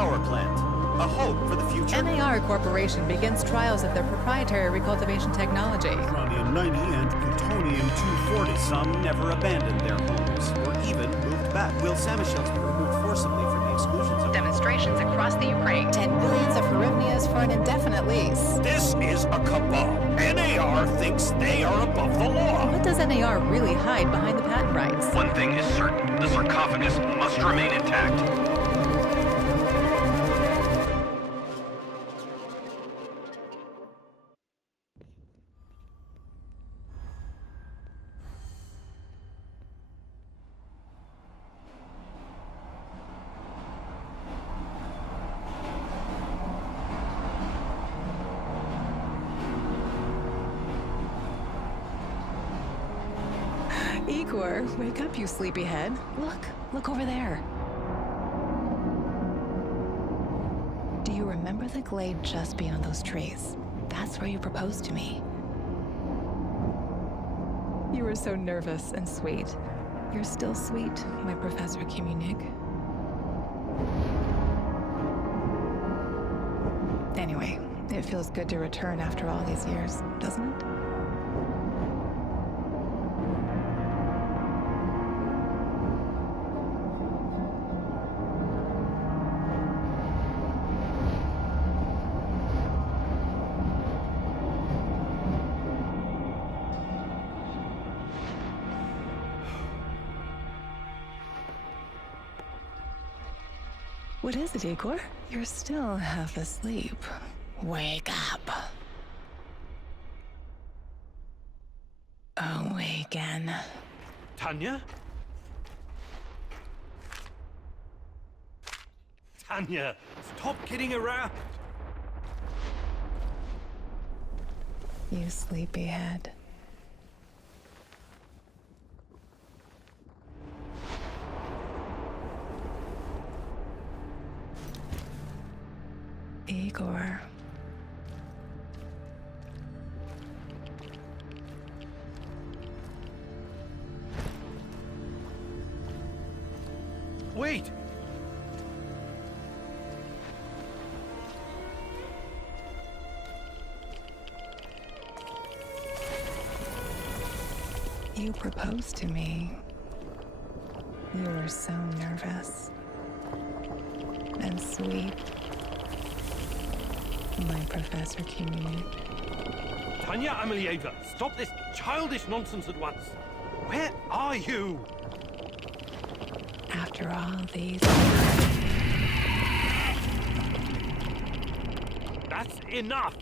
power plant. A hope for the future. NAR Corporation begins trials of their proprietary recultivation technology. Uranium-90 and plutonium-240. Some never abandoned their homes, or even moved back. Will Samichel's be removed forcibly from the exclusion zone? Demonstrations across the Ukraine. 10 billions of hryvnias for an indefinite lease. This is a cabal. NAR thinks they are above the law. What does NAR really hide behind the patent rights? One thing is certain, the sarcophagus must remain intact. Igor, wake up, you sleepyhead. Look over there. Do you remember the glade just beyond those trees? That's where you proposed to me. You were so nervous and sweet. You're still sweet, my Professor Kimunik. Anyway, it feels good to return after all these years, doesn't it? What is it, Igor? You're still half asleep. Wake up. Awaken. Tanya? Tanya, stop kidding around. You sleepyhead. Igor. Wait! You proposed to me. You were so nervous. And sweet. My Professor Kimunik. Tanya Amelieva, stop this childish nonsense at once. Where are you? After all these... That's enough!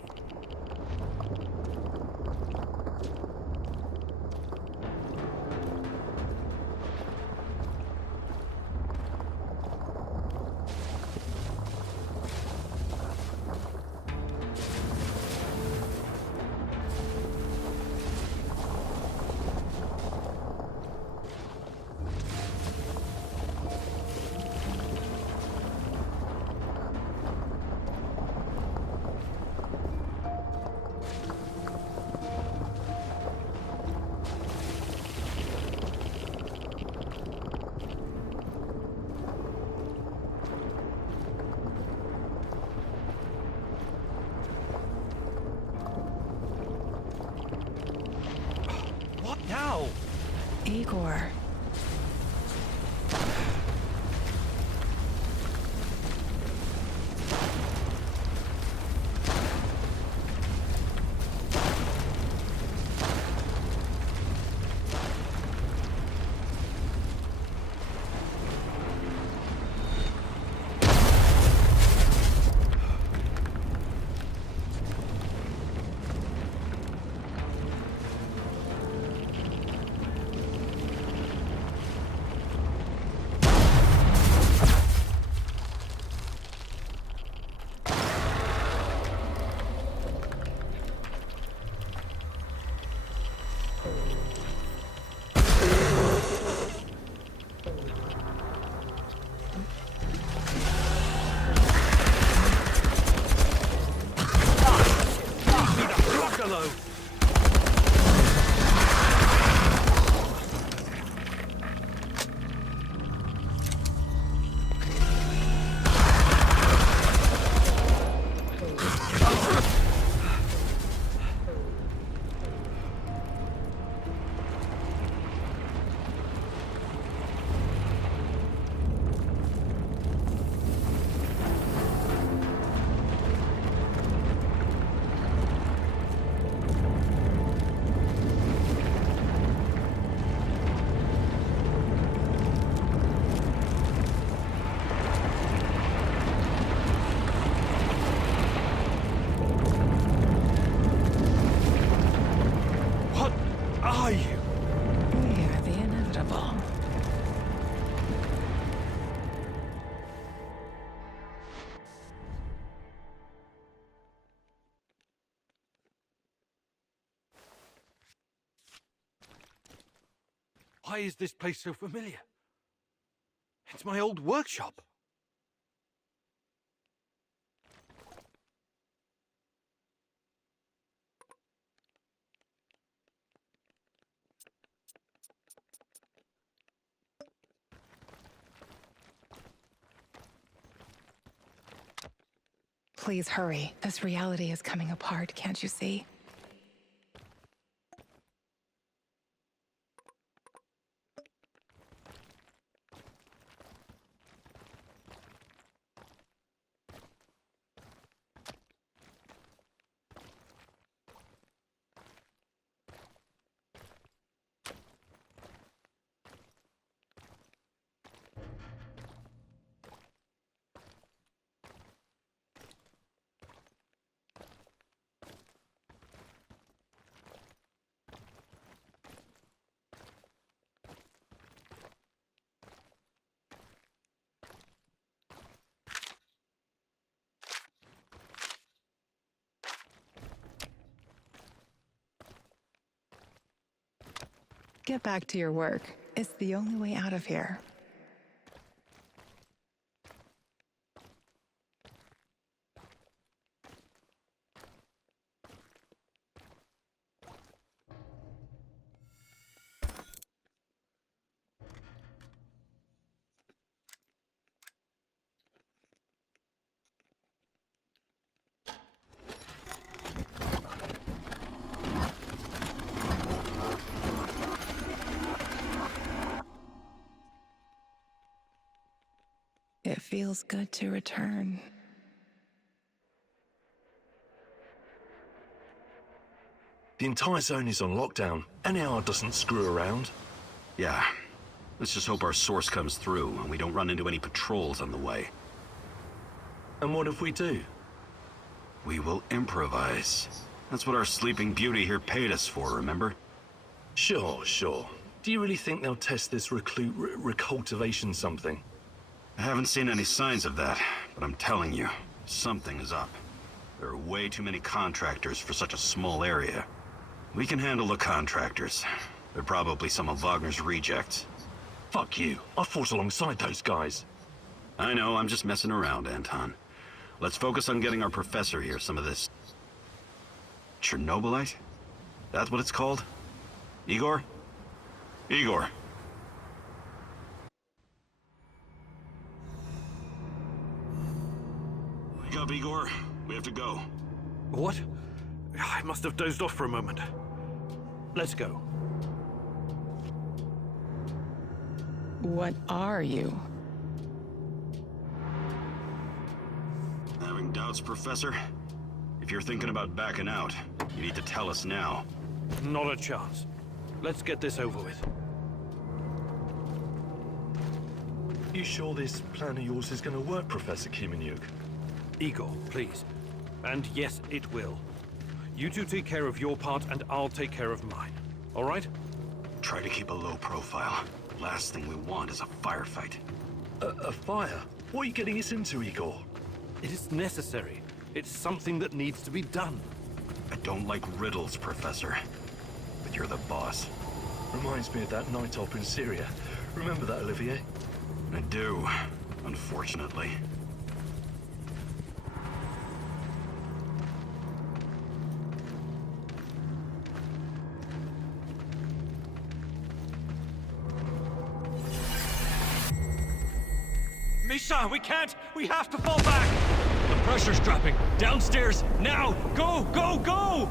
Now! Igor. Why is this place so familiar? It's my old workshop. Please hurry. This reality is coming apart, can't you see? Get back to your work. It's the only way out of here. It feels good to return. The entire zone is on lockdown. NAR doesn't screw around. Yeah. Let's just hope our source comes through and we don't run into any patrols on the way. And what if we do? We will improvise. That's what our Sleeping Beauty here paid us for, remember? Sure. Do you really think they'll test this recultivation something? I haven't seen any signs of that, but I'm telling you, something is up. There are way too many contractors for such a small area. We can handle the contractors. They're probably some of Wagner's rejects. Fuck you. I fought alongside those guys. I know, I'm just messing around, Anton. Let's focus on getting our professor here some of this... Chernobylite? That's what it's called? Igor? Igor. Wake up, Igor. We have to go. What? I must have dozed off for a moment. Let's go. What are you? Having doubts, Professor? If you're thinking about backing out, you need to tell us now. Not a chance. Let's get this over with. You sure this plan of yours is gonna work, Professor Kimenyuk? Igor, please. And yes, it will. You two take care of your part, and I'll take care of mine. All right? Try to keep a low profile. Last thing we want is a firefight. A fire? What are you getting us into, Igor? It is necessary. It's something that needs to be done. I don't like riddles, Professor. But you're the boss. Reminds me of that night op in Syria. Remember that, Olivier? I do, unfortunately. Misha, we can't! We have to fall back! The pressure's dropping. Downstairs, now! Go, go, go!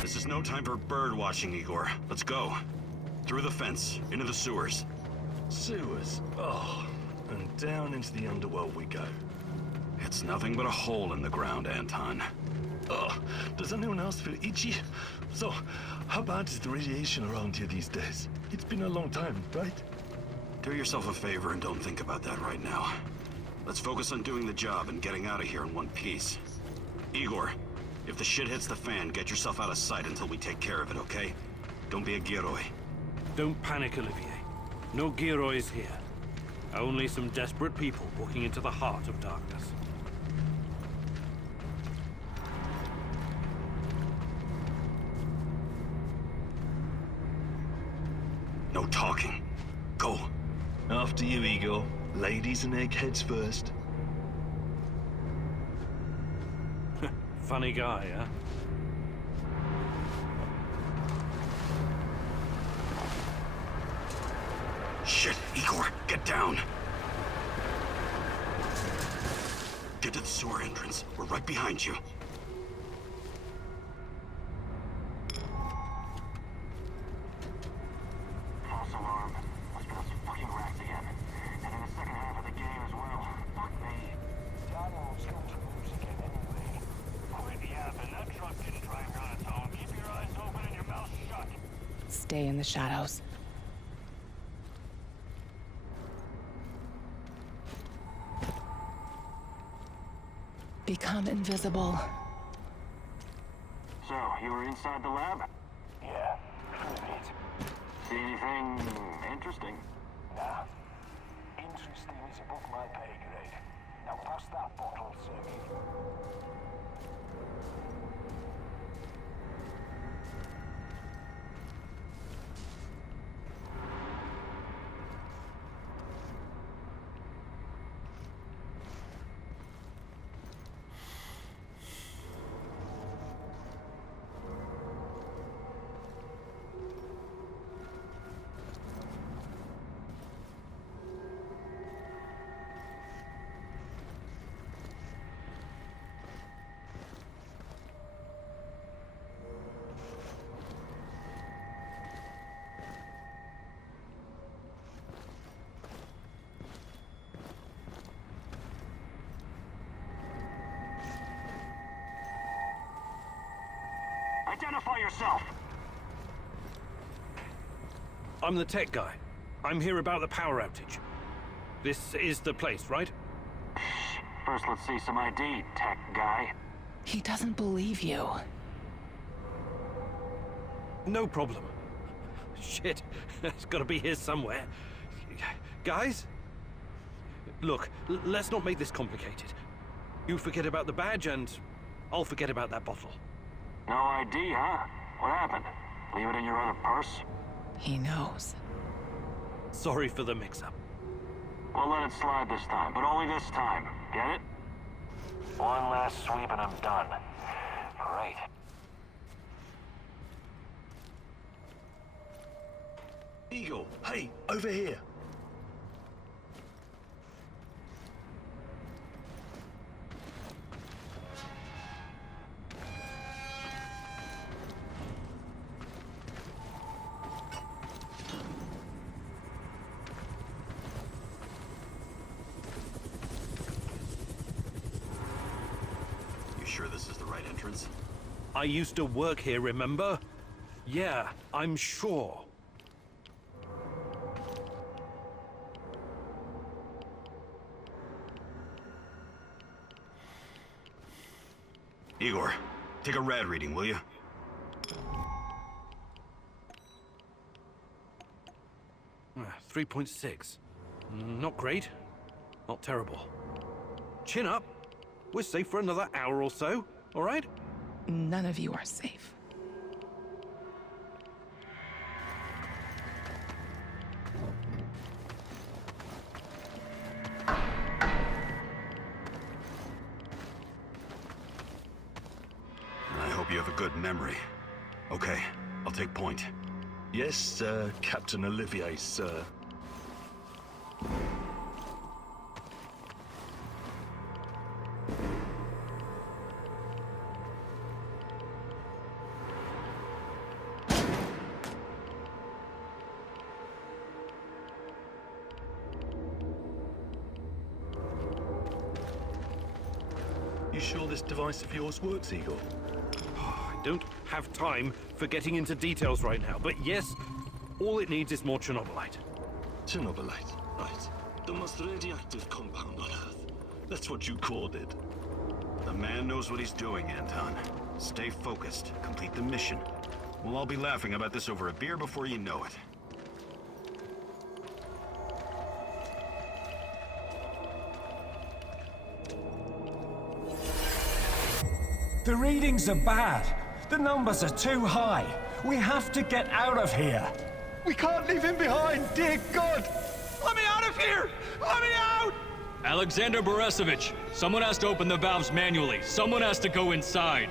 This is no time for bird watching, Igor. Let's go. Through the fence, into the sewers. Sewers. Oh, and down into the underworld we go. It's nothing but a hole in the ground, Anton. Oh, does anyone else feel itchy? So, how bad is the radiation around here these days? It's been a long time, right? Do yourself a favor and don't think about that right now. Let's focus on doing the job and getting out of here in one piece. Igor, if the shit hits the fan, get yourself out of sight until we take care of it, okay? Don't be a Giroi. Don't panic, Olivier. No Giroids here. Only some desperate people walking into the heart of darkness. Ladies and eggheads first. Funny guy, huh? Shit, Igor, get down! Get to the sewer entrance. We're right behind you. False alarm. Must be those fucking rats again. And in the second half of the game as well. Fuck me. Daniel's going to lose again anyway. Quit yapping. That truck didn't drive on its own. Keep your eyes open and your mouth shut. Stay in the shadows. Become invisible. So, you were inside the lab? Yeah, for a bit. See anything interesting? Nah. Interesting is above my pay grade. Now pass that bottle, Sergey. Identify yourself! I'm the tech guy. I'm here about the power outage. This is the place, right? First, let's see some ID, tech guy. He doesn't believe you. No problem. Shit, it's gotta be here somewhere. Guys? Look, let's not make this complicated. You forget about the badge and I'll forget about that bottle. No ID, huh? What happened? Leave it in your other purse? He knows. Sorry for the mix-up. We'll let it slide this time, but only this time. Get it? One last sweep and I'm done. Great. Eagle, hey, over here. You sure this is the right entrance? I used to work here, remember? Yeah, I'm sure. Igor, take a rad reading, will you? Uh, 3.6. Not great. Not terrible. Chin up. We're safe for another hour or so, all right? None of you are safe. I hope you have a good memory. Okay, I'll take point. Yes, Captain Olivier, sir. You sure this device of yours works, Eagle? I don't have time for getting into details right now, but yes, all it needs is more Chernobylite. Chernobylite, right. The most radioactive compound on Earth. That's what you called it. The man knows what he's doing, Anton. Stay focused. Complete the mission. We'll all be laughing about this over a beer before you know it. The readings are bad. The numbers are too high. We have to get out of here. We can't leave him behind, dear God! Let me out of here! Let me out! Alexander Borisovich, someone has to open the valves manually. Someone has to go inside.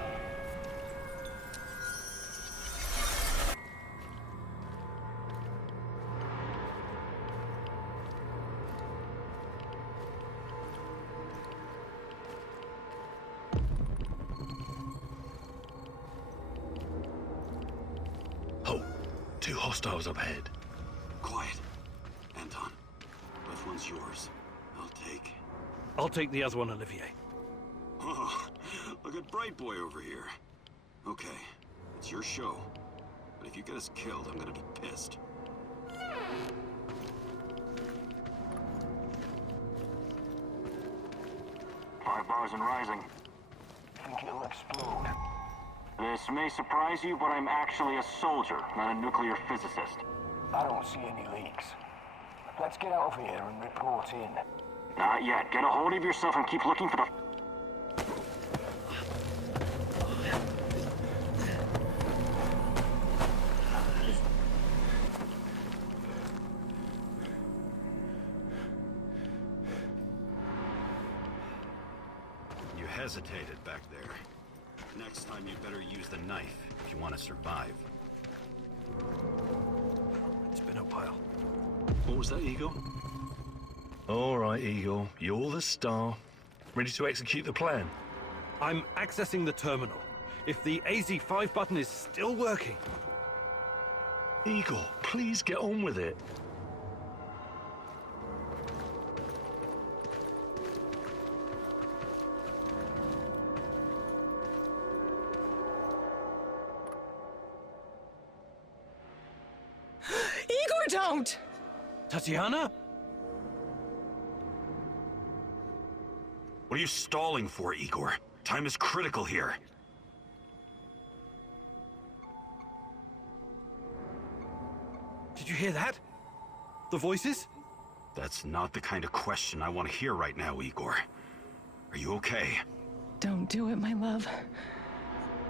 Oh, two hostiles up ahead. Quiet. Anton, left one's yours. I'll take the other one, Olivier. Oh, look at Bright Boy over here. Okay, it's your show. But if you get us killed, I'm gonna be pissed. Five bars and rising. Think it'll explode. This may surprise you, but I'm actually a soldier, not a nuclear physicist. I don't see any leaks. Let's get out of here and report in. Not yet. Get a hold of yourself and keep looking for the... You hesitated back there. Next time you better use the knife if you want to survive. It's been a while. What was that, Eagle? All right, Eagle. You're the star. Ready to execute the plan? I'm accessing the terminal. If the AZ5 button is still working... Eagle, please get on with it. Igor, don't! Tatiana? What are you stalling for, Igor? Time is critical here. Did you hear that? The voices? That's not the kind of question I want to hear right now, Igor. Are you okay? Don't do it, my love.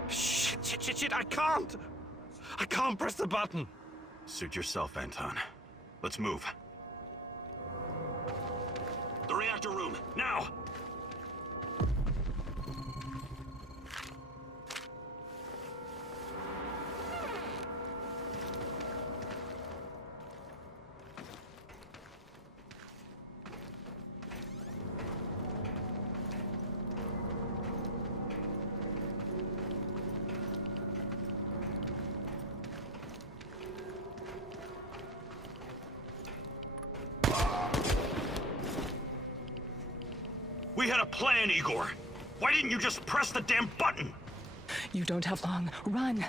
Shit, I can't! I can't press the button! Suit yourself, Anton. Let's move. The reactor room, now! We had a plan, Igor. Why didn't you just press the damn button? You don't have long. Run!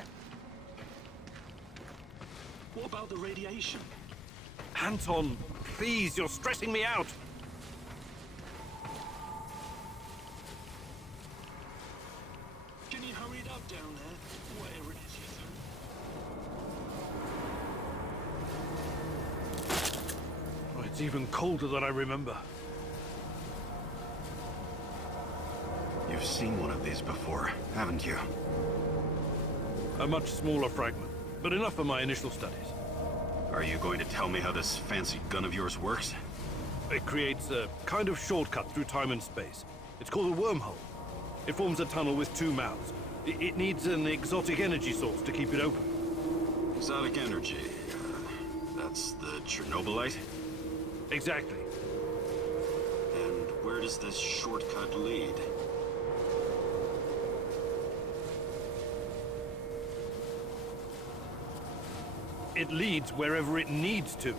What about the radiation? Anton, please, you're stressing me out. Can you hurry it up down there? Whatever it is you do. Oh, it's even colder than I remember. You've seen one of these before, haven't you? A much smaller fragment, but enough for my initial studies. Are you going to tell me how this fancy gun of yours works? It creates a kind of shortcut through time and space. It's called a wormhole. It forms a tunnel with two mouths. It needs an exotic energy source to keep it open. Exotic energy. That's the Chernobylite? Exactly. And where does this shortcut lead? It leads wherever it needs to.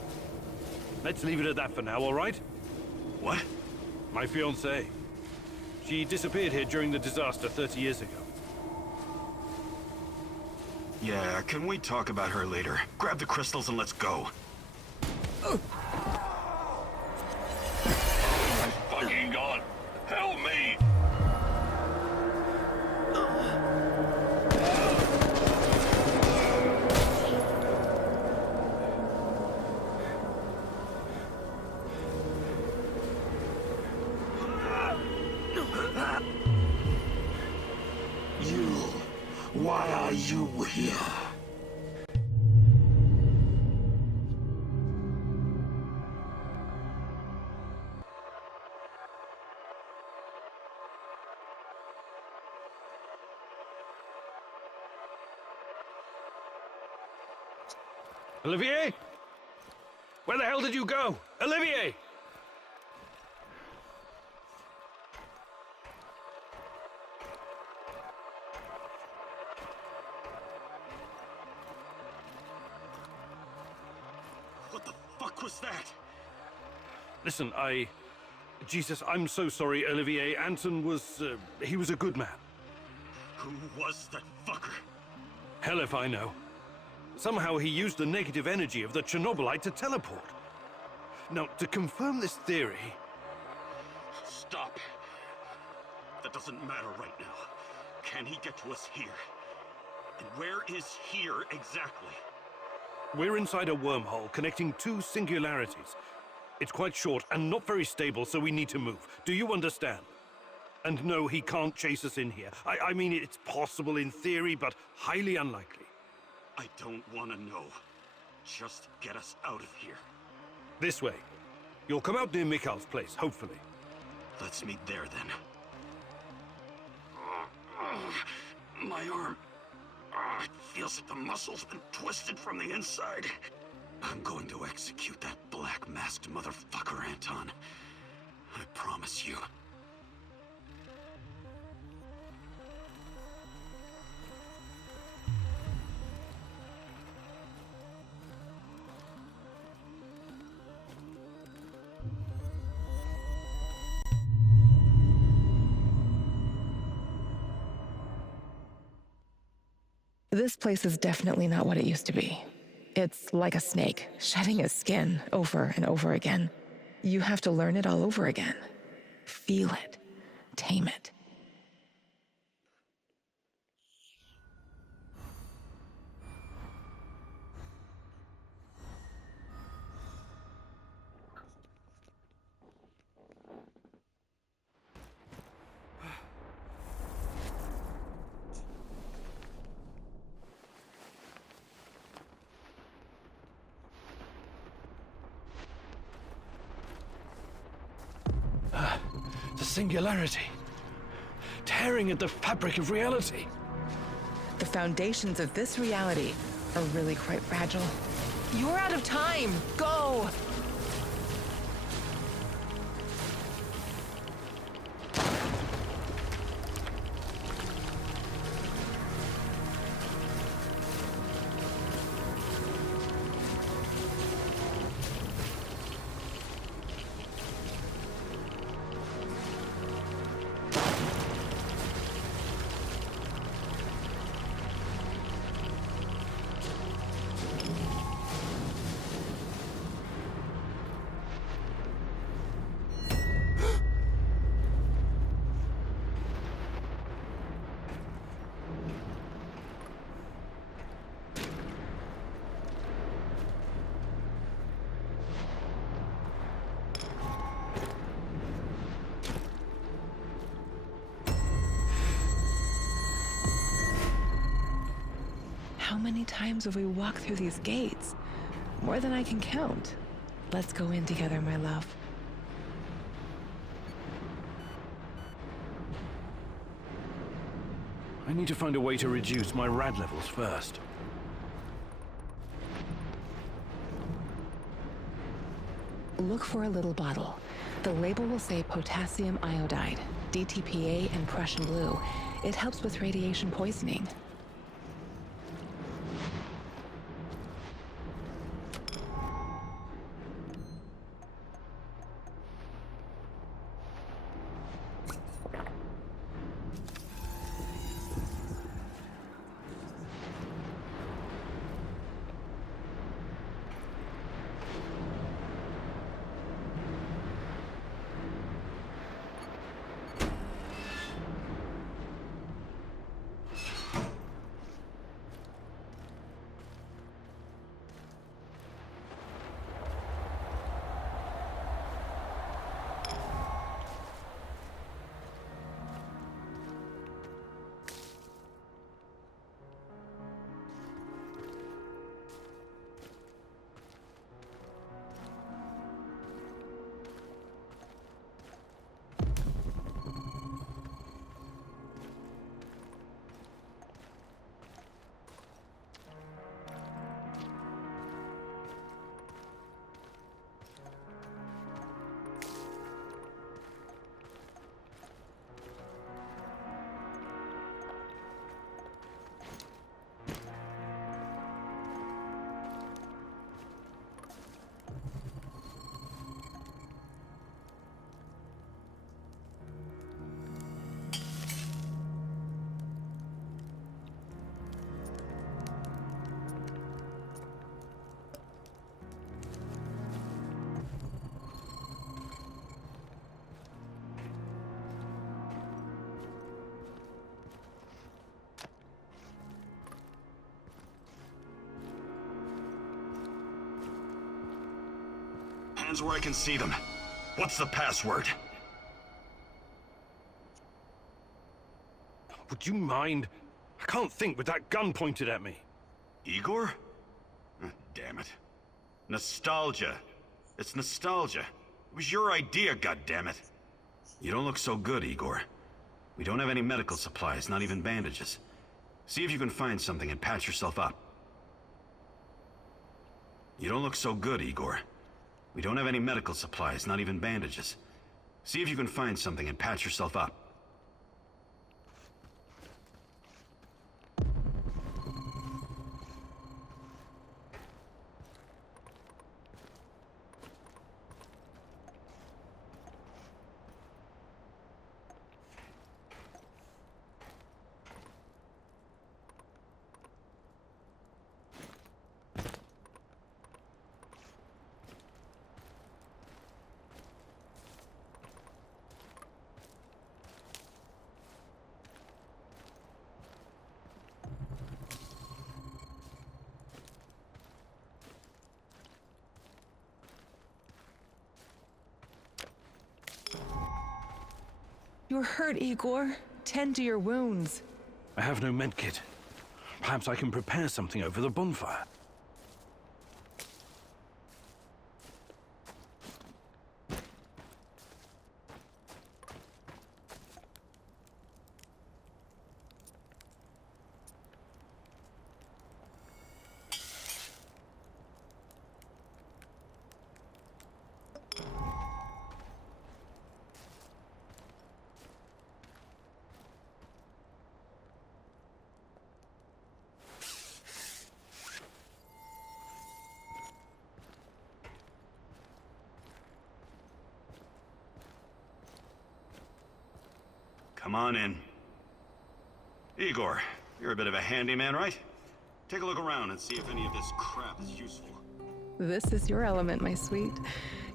Let's leave it at that for now, all right? What? My fiancée. She disappeared here during the disaster 30 years ago. Yeah, can we talk about her later? Grab the crystals and let's go. My fucking God! Help me! Why are you here? Olivier? Where the hell did you go? Olivier! What the fuck was that? Listen, Jesus, I'm so sorry, Olivier. Anton was, he was a good man. Who was that fucker? Hell if I know. Somehow he used the negative energy of the Chernobylite to teleport. Now, to confirm this theory... Stop. That doesn't matter right now. Can he get to us here? And where is here exactly? We're inside a wormhole connecting two singularities. It's quite short and not very stable, so we need to move. Do you understand? And no, he can't chase us in here. I mean, it's possible in theory, but highly unlikely. I don't want to know. Just get us out of here. This way. You'll come out near Mikhail's place, hopefully. Let's meet there, then. My arm. It feels like the muscle's been twisted from the inside. I'm going to execute that black-masked motherfucker, Anton. I promise you. This place is definitely not what it used to be. It's like a snake, shedding its skin over and over again. You have to learn it all over again. Feel it. Tame it. The singularity. Tearing at the fabric of reality. The foundations of this reality are really quite fragile. You're out of time! Go! How many times have we walked through these gates? More than I can count. Let's go in together, my love. I need to find a way to reduce my rad levels first. Look for a little bottle. The label will say potassium iodide, DTPA, and Prussian blue. It helps with radiation poisoning. hands where I can see them. What's the password? Would you mind? I can't think with that gun pointed at me. Igor? Damn it. Nostalgia. It's nostalgia. It was your idea, goddammit. You don't look so good, Igor. We don't have any medical supplies, not even bandages. See if you can find something and patch yourself up. You don't look so good, Igor. We don't have any medical supplies, not even bandages. See if you can find something and patch yourself up. You're hurt, Igor. Tend to your wounds. I have no medkit. Perhaps I can prepare something over the bonfire. Come on in. Igor, you're a bit of a handyman, right? Take a look around and see if any of this crap is useful. This is your element, my sweet.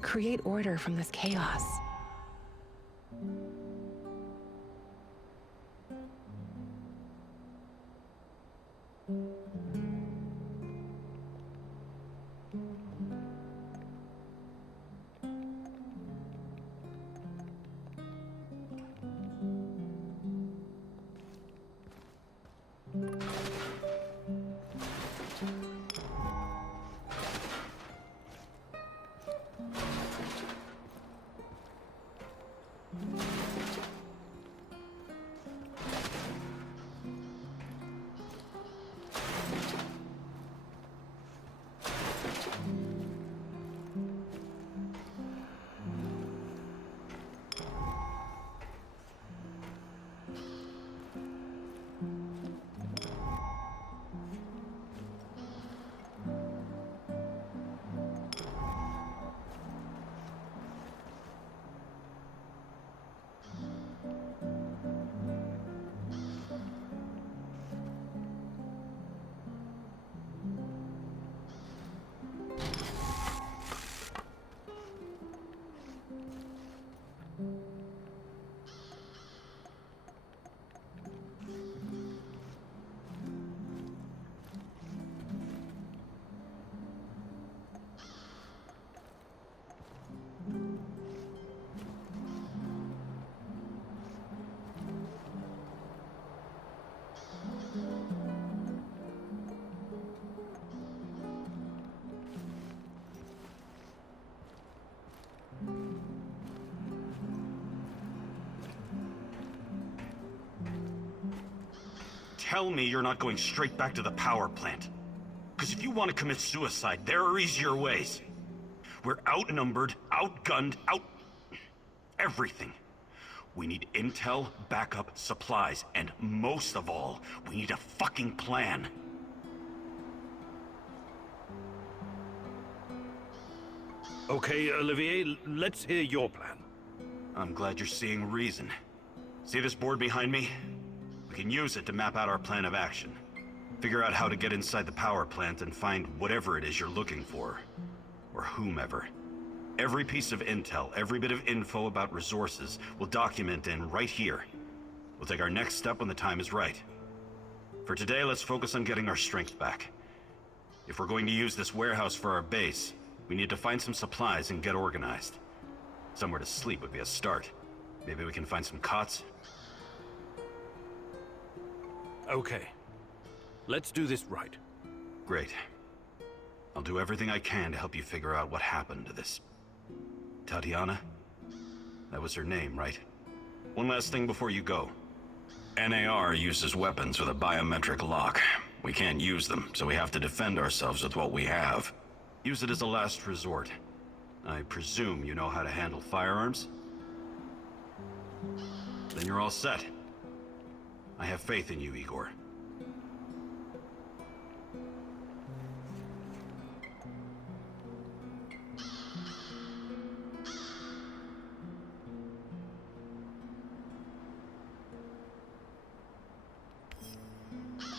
Create order from this chaos. Tell me you're not going straight back to the power plant. Because if you want to commit suicide, there are easier ways. We're outnumbered, outgunned, everything. We need intel, backup, supplies, and most of all, we need a fucking plan. Okay, Olivier, let's hear your plan. I'm glad you're seeing reason. See this board behind me? We can use it to map out our plan of action. Figure out how to get inside the power plant and find whatever it is you're looking for. Or whomever. Every piece of intel, every bit of info about resources, we'll document in right here. We'll take our next step when the time is right. For today, let's focus on getting our strength back. If we're going to use this warehouse for our base, We need to find some supplies and get organized. Somewhere to sleep would be a start. Maybe we can find some cots? Okay. Let's do this right. Great. I'll do everything I can to help you figure out what happened to this... Tatiana? That was her name, right? One last thing before you go. NAR uses weapons with a biometric lock. We can't use them, so we have to defend ourselves with what we have. Use it as a last resort. I presume you know how to handle firearms? Then you're all set. I have faith in you, Igor.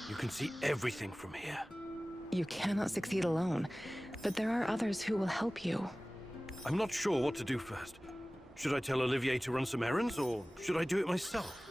You can see everything from here. You cannot succeed alone, but there are others who will help you. I'm not sure what to do first. Should I tell Olivier to run some errands, or should I do it myself?